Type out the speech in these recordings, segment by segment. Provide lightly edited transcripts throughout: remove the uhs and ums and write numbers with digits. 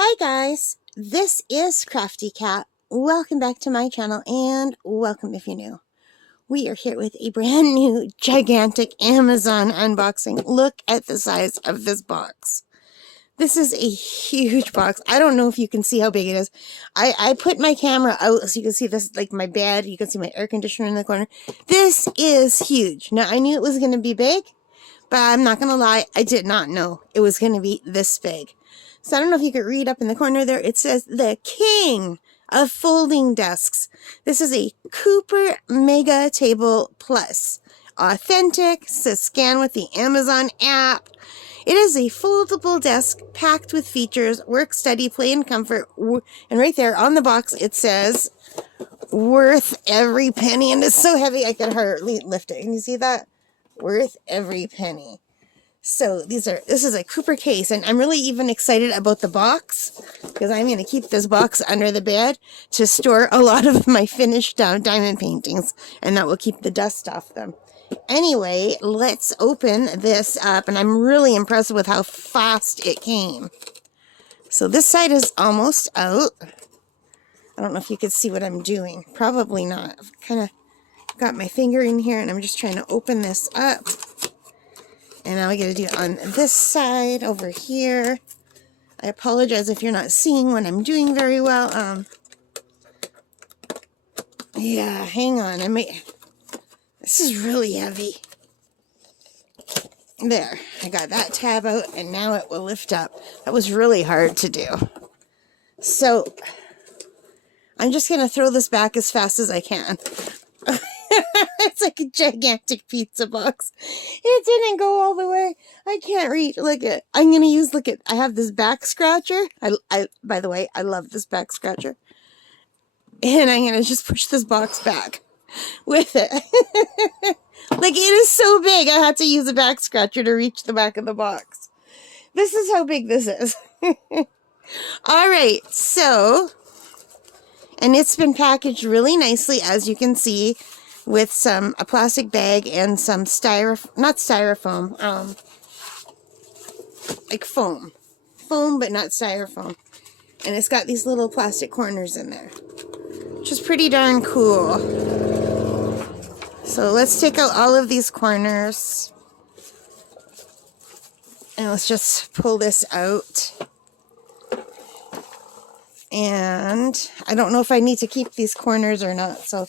Hi guys, this is Crafty Cat. Welcome back to my channel and welcome if you're new. We are here with a brand new gigantic Amazon unboxing. Look at the size of this box. This is a huge box. I don't know if you can see how big it is. I put my camera out so you can see this, like my bed. You can see my air conditioner in the corner. This is huge. Now I knew it was going to be big, but I'm not going to lie, I did not know it was going to be this big. So I don't know if you could read up in the corner there. It says the king of folding desks. This is a Cooper Mega Table Plus. Authentic, says scan with the Amazon app. It is a foldable desk packed with features, work, study, play, and comfort. And right there on the box it says worth every penny. And it's so heavy I can hardly lift it. Can you see that? Worth every penny. So this is a Cooper case, and I'm really even excited about the box because I'm going to keep this box under the bed to store a lot of my finished diamond paintings, and that will keep the dust off them. Anyway, let's open this up, and I'm really impressed with how fast it came. So this side is almost out. I don't know if you can see what I'm doing. Probably not. I've kind of got my finger in here, and I'm just trying to open this up. And now I got to do it on this side over here. I apologize if you're not seeing what I'm doing very well. Yeah, hang on. This is really heavy. There, I got that tab out, and now it will lift up. That was really hard to do. So, I'm just going to throw this back as fast as I can. It's like a gigantic pizza box. It didn't go all the way. I can't reach. Look at. I'm gonna use. Look at. I have this back scratcher. By the way, I love this back scratcher. And I'm gonna just push this box back with it. Like, it is so big. I had to use a back scratcher to reach the back of the box. This is how big this is. All right. So, and it's been packaged really nicely, as you can see, with a plastic bag and some not styrofoam, like foam, but not styrofoam. And it's got these little plastic corners in there, which is pretty darn cool. So let's take out all of these corners, and let's just pull this out. And I don't know if I need to keep these corners or not, so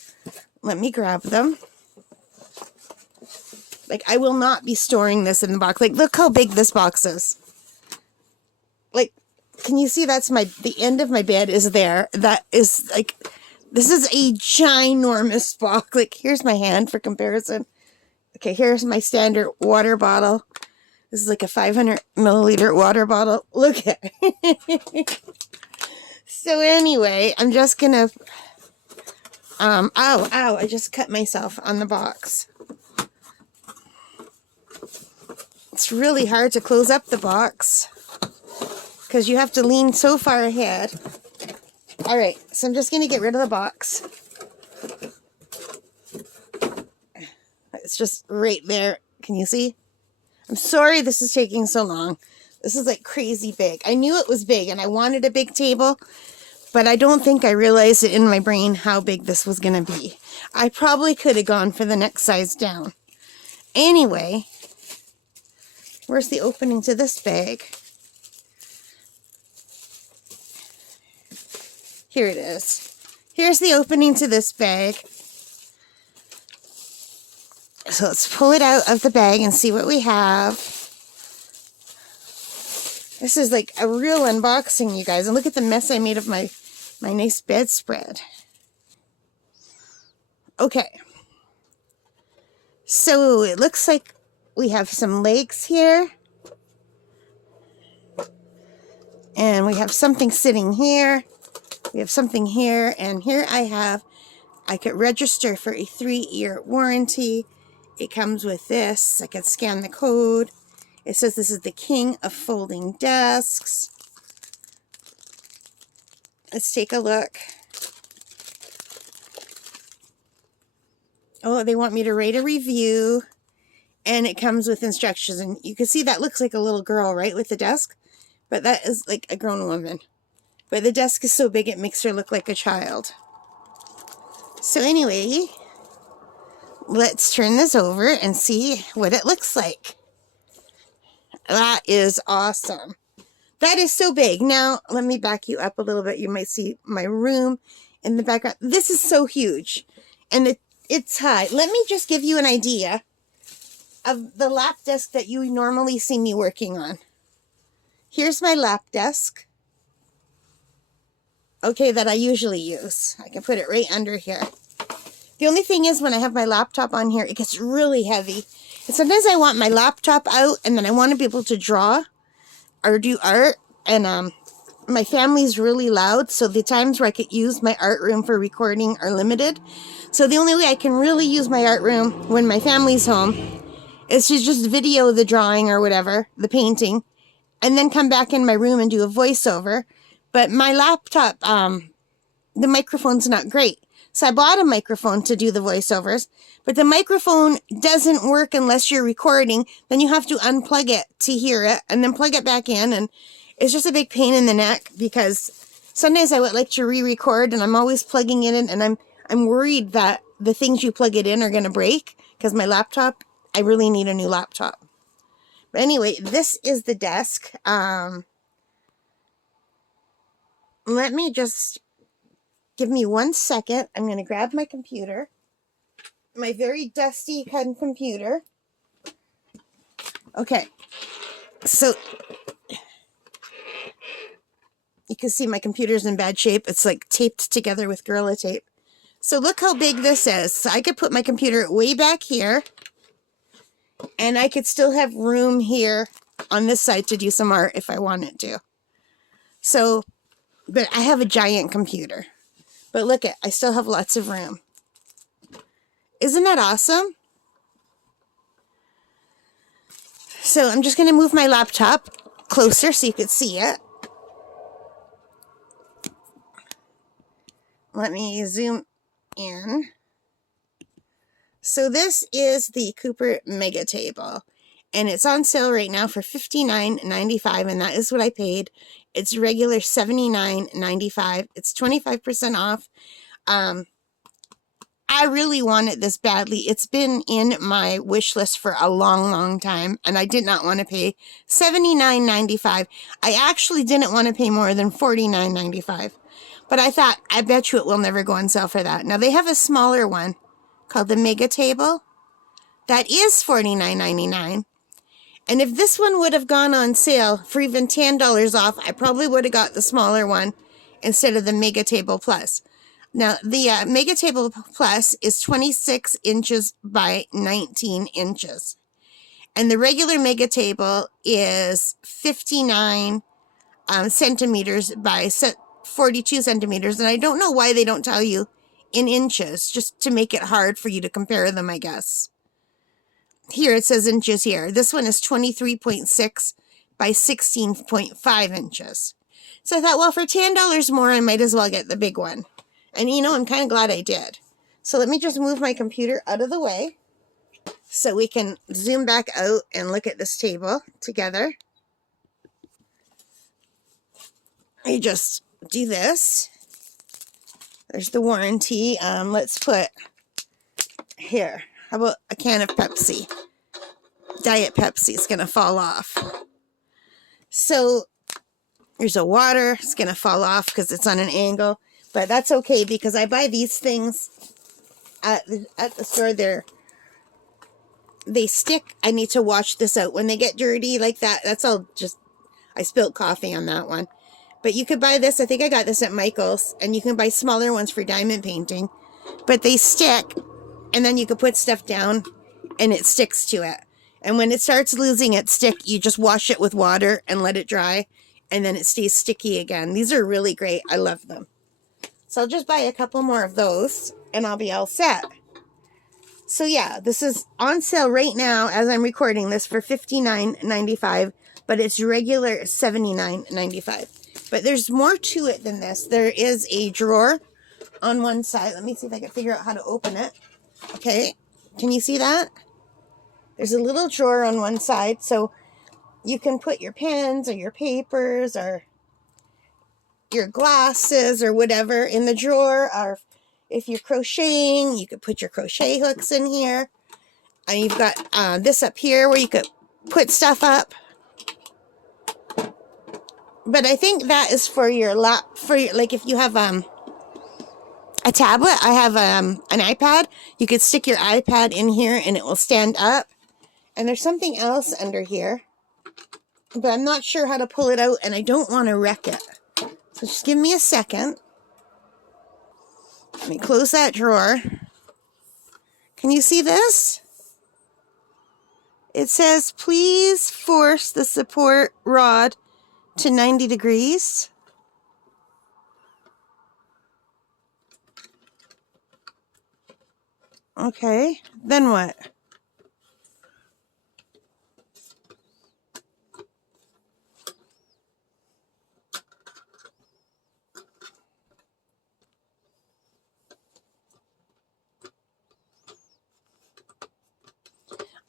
let me grab them. Like, I will not be storing this in the box. Like, look how big this box is. Like, can you see that's the end of my bed is there. That is, like, this is a ginormous box. Like, here's my hand for comparison. Okay, here's my standard water bottle. This is like a 500 milliliter water bottle. Look at it. So anyway, I'm just gonna... ow, I just cut myself on the box. It's really hard to close up the box because you have to lean so far ahead. Alright, so I'm just going to get rid of the box. It's just right there. Can you see? I'm sorry this is taking so long. This is like crazy big. I knew it was big and I wanted a big table, but I don't think I realized it in my brain how big this was going to be. I probably could have gone for the next size down. Anyway, where's the opening to this bag? Here it is. Here's the opening to this bag. So let's pull it out of the bag and see what we have. This is like a real unboxing, you guys. And look at the mess I made of my nice bedspread. Okay. So it looks like we have some legs here. And we have something sitting here. We have something here. And here I could register for a 3-year warranty. It comes with this. I could scan the code. It says this is the king of folding desks. Let's take a look. Oh, they want me to rate a review. And it comes with instructions. And you can see that looks like a little girl, right, with the desk? But that is like a grown woman. But the desk is so big it makes her look like a child. So anyway, let's turn this over and see what it looks like. That is awesome. That is so big. Now, let me back you up a little bit. You might see my room in the background. This is so huge. And it's high. Let me just give you an idea of the lap desk that you normally see me working on. Here's my lap desk. Okay, that I usually use. I can put it right under here. The only thing is when I have my laptop on here, it gets really heavy. And sometimes I want my laptop out and then I want to be able to draw or do art. And my family's really loud, so the times where I could use my art room for recording are limited. So the only way I can really use my art room when my family's home is to just video the drawing or whatever, the painting, and then come back in my room and do a voiceover. But my laptop, the microphone's not great. So I bought a microphone to do the voiceovers, but the microphone doesn't work unless you're recording. Then you have to unplug it to hear it and then plug it back in. And it's just a big pain in the neck because sometimes I would like to re-record and I'm always plugging it in, and I'm worried that the things you plug it in are going to break because my laptop, I really need a new laptop. But anyway, this is the desk. Let me just give me 1 second. I'm going to grab my computer, my very dusty kind of computer. Okay, so you can see my computer's in bad shape. It's like taped together with Gorilla Tape. So look how big this is. So I could put my computer way back here, and I could still have room here on this side to do some art if I wanted to. So, but I have a giant computer. But look at, I still have lots of room. Isn't that awesome? So I'm just going to move my laptop closer so you can see it. Let me zoom in. So this is the Cooper Mega Table, and it's on sale right now for $59.95, and that is what I paid. It's regular $79.95. It's 25% off. I really wanted this badly. It's been in my wish list for a long, long time, and I did not want to pay $79.95. I actually didn't want to pay more than $49.95, but I thought, I bet you it will never go on sale for that. Now, they have a smaller one called the Mega Table. That is $49.99. And if this one would have gone on sale for even $10 off, I probably would have got the smaller one instead of the Mega Table Plus. Now, the Mega Table Plus is 26 inches by 19 inches. And the regular Mega Table is 59 centimeters by 42 centimeters. And I don't know why they don't tell you in inches, just to make it hard for you to compare them, I guess. Here it says inches here. This one is 23.6 by 16.5 inches. So I thought, well, for $10 more, I might as well get the big one. And you know, I'm kind of glad I did. So let me just move my computer out of the way so we can zoom back out and look at this table together. I just do this. There's the warranty. Let's put here. How about a can of Pepsi? Diet Pepsi is going to fall off. So there's a water. It's going to fall off because it's on an angle. But that's okay because I buy these things at the store. They stick. I need to wash this out. When they get dirty like that, that's all just, I spilled coffee on that one. But you could buy this. I think I got this at Michael's. And you can buy smaller ones for diamond painting. But they stick. And then you can put stuff down and it sticks to it. And when it starts losing its stick, you just wash it with water and let it dry. And then it stays sticky again. These are really great. I love them. So I'll just buy a couple more of those and I'll be all set. So yeah, this is on sale right now as I'm recording this for $59.95. But it's regular $79.95. But there's more to it than this. There is a drawer on one side. Let me see if I can figure out how to open it. Okay, can you see that? There's a little drawer on one side, so you can put your pens or your papers or your glasses or whatever in the drawer, or if you're crocheting, you could put your crochet hooks in here. And you've got this up here where you could put stuff up. But I think that is for your lap, for your, like if you have a tablet. I have an iPad. You could stick your iPad in here and it will stand up. And there's something else under here, but I'm not sure how to pull it out and I don't want to wreck it. So just give me a second. Let me close that drawer. Can you see this? It says, please force the support rod to 90 degrees. Okay, then what?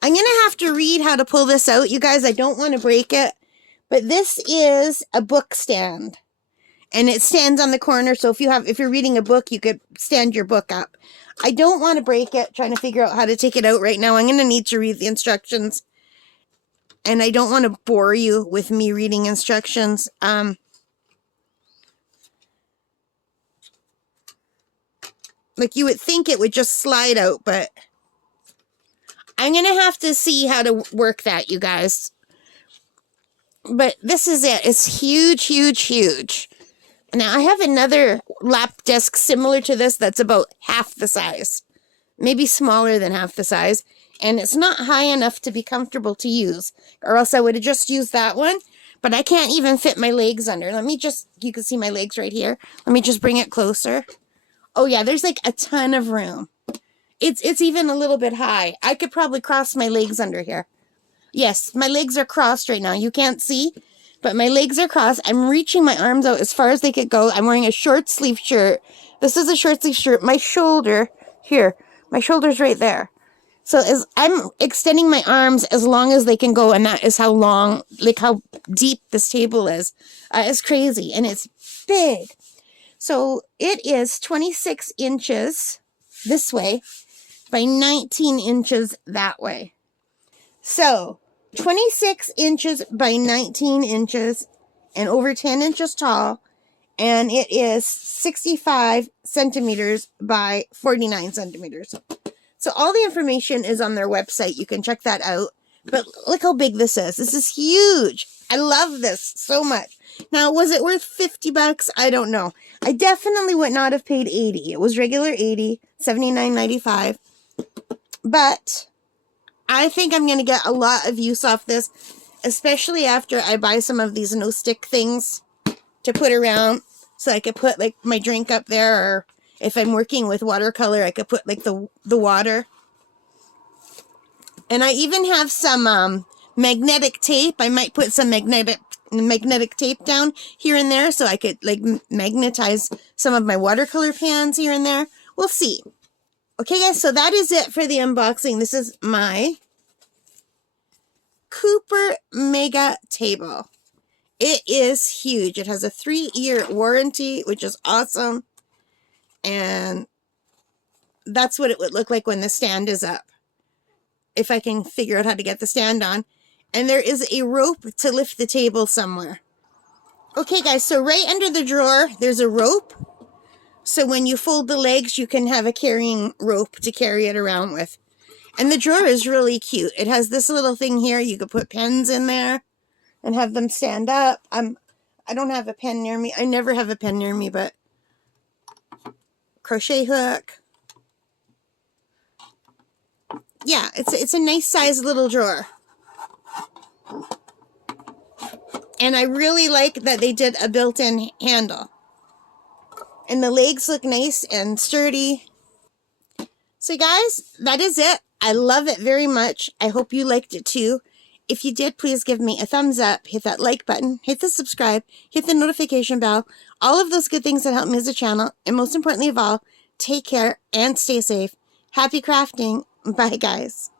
I'm going to have to read how to pull this out. You guys, I don't want to break it. But this is a book stand. And it stands on the corner. So if you're reading a book, you could stand your book up. I don't want to break it. Trying to figure out how to take it out right now. I'm going to need to read the instructions. And I don't want to bore you with me reading instructions. Like you would think it would just slide out, but I'm going to have to see how to work that, you guys. But this is it. It's huge, huge, huge. Now, I have another lap desk similar to this that's about half the size. Maybe smaller than half the size. And it's not high enough to be comfortable to use. Or else I would have just used that one. But I can't even fit my legs under. Let me just, you can see my legs right here. Let me just bring it closer. Oh yeah, there's like a ton of room. It's even a little bit high. I could probably cross my legs under here. Yes, my legs are crossed right now. You can't see, but my legs are crossed. I'm reaching my arms out as far as they could go. I'm wearing a short sleeve shirt. This is a short sleeve shirt. My shoulder, here, my shoulder's right there. So as I'm extending my arms as long as they can go, and that is how long, like how deep this table is. It's crazy, and it's big. So it is 26 inches this way by 19 inches that way. So 26 inches by 19 inches and over 10 inches tall. And it is 65 centimeters by 49 centimeters. So all the information is on their website. You can check that out. But look how big this is. This is huge. I love this so much. Now, was it worth 50 bucks? I don't know. I definitely would not have paid 80. It was regular 80, $79.95. But I think I'm going to get a lot of use off this, especially after I buy some of these no-stick things to put around. So I could put like my drink up there, or if I'm working with watercolor, I could put like the water. And I even have some magnetic tape. I might put some magnetic tape down here and there so I could like magnetize some of my watercolor pans here and there. We'll see. Okay, guys, so that is it for the unboxing. This is my Cooper Mega Table. It is huge. It has a 3-year warranty, which is awesome. And that's what it would look like when the stand is up, if I can figure out how to get the stand on. And there is a rope to lift the table somewhere. Okay, guys, so right under the drawer, there's a rope. So when you fold the legs, you can have a carrying rope to carry it around with. And the drawer is really cute. It has this little thing here. You could put pens in there and have them stand up. I don't have a pen near me. I never have a pen near me, but crochet hook. Yeah, it's a nice size little drawer. And I really like that they did a built-in handle. And the legs look nice and sturdy. So guys, that is it. I love it very much. I hope you liked it too. If you did, please give me a thumbs up, hit that like button, hit the subscribe, hit the notification bell, all of those good things that help me as a channel. And most importantly of all, take care and stay safe. Happy crafting. Bye, guys.